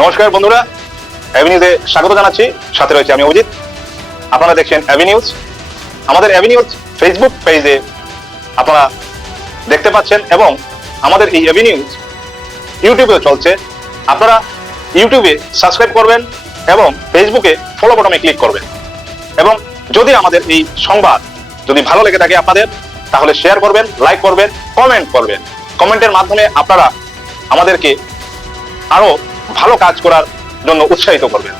নমস্কার বন্ধুরা, অ্যাভিনিউজে স্বাগত জানাচ্ছি। সাথে রয়েছে আমি অভিজিৎ। আপনারা দেখছেন অ্যাভিনিউজ। আমাদের অ্যাভিনিউজ ফেসবুক পেজে আপনারা দেখতে পাচ্ছেন এবং আমাদের এই অ্যাভিনিউজ ইউটিউবেও চলছে। আপনারা ইউটিউবে সাবস্ক্রাইব করবেন এবং ফেসবুকে ফলো বাটনে ক্লিক করবেন। এবং যদি আমাদের এই সংবাদ যদি ভালো লেগে থাকে আপনাদের, তাহলে শেয়ার করবেন, লাইক করবেন, কমেন্ট করবেন। কমেন্টের মাধ্যমে আপনারা আমাদেরকে আরো ভালো কাজ করার জন্য উৎসাহিত করবেন।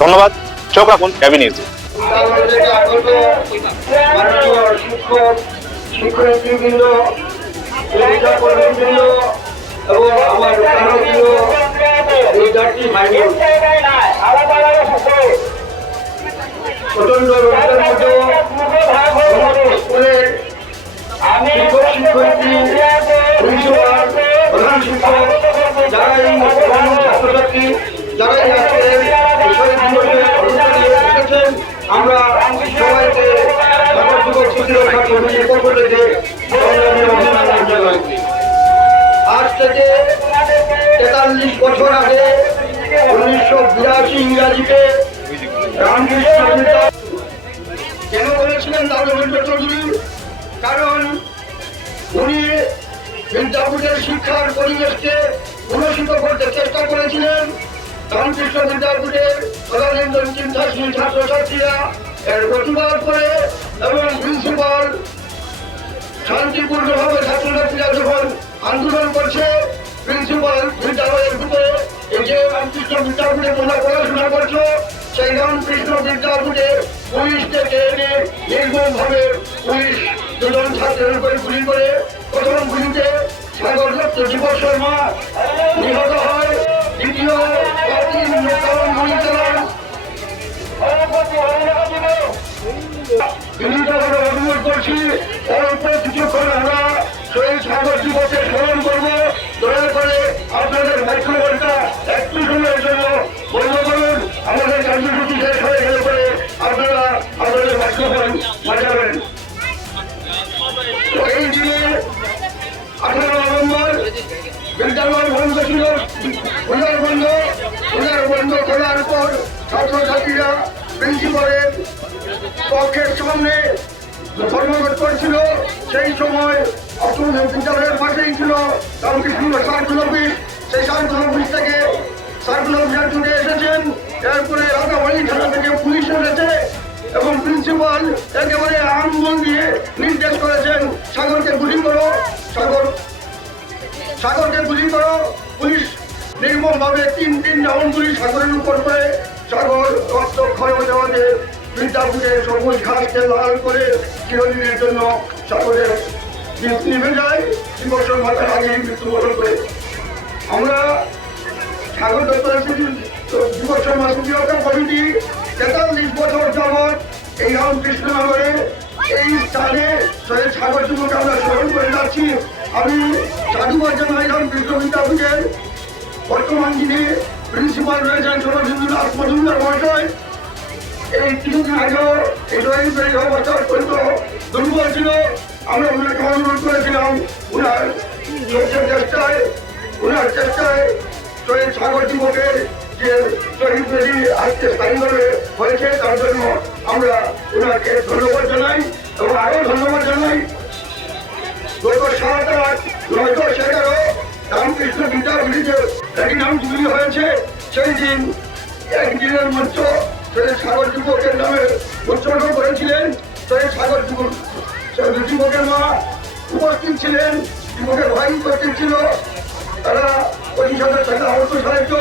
ধন্যবাদ। চোখ রাখুন অ্যাভিনিউজে। শিক্ষার্থীবৃন্দ, কর্মীবৃন্দ এবং আমার বিদ্যার্থী ভাই স্বতন্ত্র স্কুলের শিক্ষক শিক্ষার্থী, প্রিন্সিপাল, প্রধান শিক্ষক, যারা এই ছাত্রছাত্রী, যারা এই আজকের শহীদ দিবসে এসেছেন, আমরা সবাইকে ঢাকার যুবক প্রতিরক্ষা কমিটির পক্ষ থেকে অভিনন্দন জানাই। আজ থেকে 43 বছর আগে 1982 ইংরাজিতে রামকৃষ্ণ মিশন কেন বলেছিলেন রাঘবেন্দ্র চৌধুরী? কারণ উনি বিদ্যাপীঠের শিক্ষার পরিবেশকে উন্নতিত করতে চেষ্টা করেছিলেন। রামকৃষ্ণ বিদ্যাপীঠের তদানীন্তন চিন্তাশীল ছাত্রছাত্রীরা এর প্রতিবাদ করে এবং প্রিন্সিপাল শান্তিপূর্ণভাবে ছাত্রছাত্রীরা যখন আন্দোলন করছে, প্রিন্সিপাল বিদ্যালয়ের ভিতরে এই যে রামকৃষ্ণ বিদ্যাপীঠে তোমরা পড়াশোনা করছো, সেই রামকৃষ্ণ বিদ্যাপীঠে পুলিশকে এনে নির্মমভাবে পুলিশ দুজন ছাত্রের উপরে গুলি করে, প্রথম গুলিতে সাগর দত্ত জীবন শর্মা নিহত হয়, দ্বিতীয় গুলি চালান। অনুরোধ করছি, অল্প কিছুক্ষণ আমরা শহীদ সাগর দিবসে স্মরণ করবো। দয়া করে আপনাদের মাইক্রোফোনটা একটু সময়ের জন্য বন্ধ করুন। আমাদের কার্যসূচি শেষ হয়ে গেলে পরে আপনারা আপনাদের মাইক্রোফোন বাজাবেন। এই দিনে 18 নভেম্বর বিদ্যালয় বন্ধ ছিল, বন্ধ করার পর ছাত্রছাত্রীরা প্রিন্সিপালের পক্ষের সামনে ধর্মঘট করেছিল। সেই সময় বিদ্যালয়ের পাশেই ছিল রামকৃষ্ণ সার্কুল অফিস। সেই সার্কুল অফিস থেকে সার্কুল অফিসার ছুটে এসেছেন। এরপরে রাধাবাড়ি থানা থেকে পুলিশ এসেছে এবং প্রিন্সিপাল একেবারে আন্দোলন দিয়ে নির্দেশ করেছেন, সাগরকে গুলি করো, সাগরকে গুলি করো। পুলিশ নির্মমভাবে 3 রাউন্ড গুলি সাগরের উপর করে সাগর রক্তক্ষয় হতে হতে বিদ্যাপীঠের সবুজ ঘাসকে লাল করে চিরদিনের জন্য সাগরের নিভে যায়। দিবসের মাথার আগে মৃত্যুবরণ করে আমরা সাগর দত্ত দিবসের প্রতিরক্ষা কমিটি 43 বছর যাবৎ এই রামকৃষ্ণ নগরে এই স্থানে শহীদ সাগর যুবকে আমরা স্মরণ করে যাচ্ছি। আমি সাধুবাদ জানাই রামকৃষ্ণ বিদ্যাপীঠের বর্তমান যিনি প্রিন্সিপাল রয়েছেন শরদিন্দু নাথ মজুমদার মহাশয়। এই কিছুদিন আগেও এই শহীদের অবস্থা অত্যন্ত দুর্বল ছিল। আমরা ওনাকে অনুরোধ করেছিলাম ওনার চেষ্টায় শহীদ সাগর যুবকের যে শহীদ বেদি আজকে স্থায়ীভাবে হয়েছে, তার জন্য আমরা ওনাকে ধন্যবাদ জানাই এবং আরও ধন্যবাদ জানাই। গত 7, 8, 9, 10, 11 রামকৃষ্ণ বিদ্যাপীঠে একটি নাম তৈরি হয়েছে। সেই দিন একদিনের মঞ্চ শহীদ সাগর যুবকের নামে উৎসর্গ করেছিলেন। শহীদ সাগর যুবকের মা উপস্থিত ছিলেন, যুবকের ভাই উপস্থিত ছিল। তারা প্রতিষ্ঠানের টাকা অর্থ সাহায্য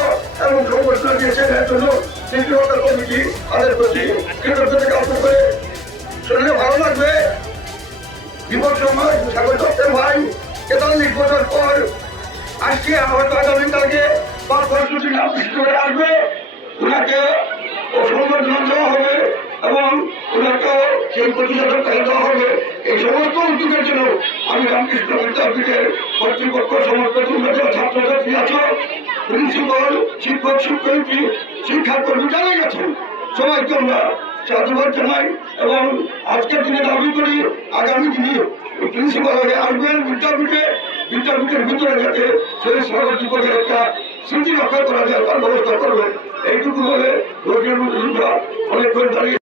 এবং সংগঠন দিয়েছেন। এর জন্য শিল্পকতা কমিটি তাদের প্রতি কৃতজ্ঞতা জ্ঞাপন করে শুনলে ভালো লাগবে। বিপদ সময় সাগর দত্তের ভাই 43 বছর পর আজকে হয়তো আগামীকালকে বা পরশুটি করে আসবে। ওনাকে সংবর্ধনা দেওয়া হবে এবং ওনাকেও সেই প্রতিষ্ঠান দেওয়া হবে। এই সমস্ত উদ্যোগের জন্য আমি রামকৃষ্ণ বিদ্যাপীঠের কর্তৃপক্ষ, সমস্ত ছাত্রছাত্রী আছো, প্রিন্সিপাল, শিক্ষক শিক্ষয়িত্রী, শিক্ষাকর্মী যারা গেছেন, সবাইকে আমরা সাধুবাদ জানাই এবং আজকের দিনে দাবি করি আগামী দিনে প্রিন্সিপাল হয়ে আসবেন বিদ্যাপীঠের ভিতরে যাতে সেই সাগর যুবকের একটা স্মৃতি রক্ষা করা যায় তার ব্যবস্থা করা আমরা অনেকক্ষণ দাঁড়িয়ে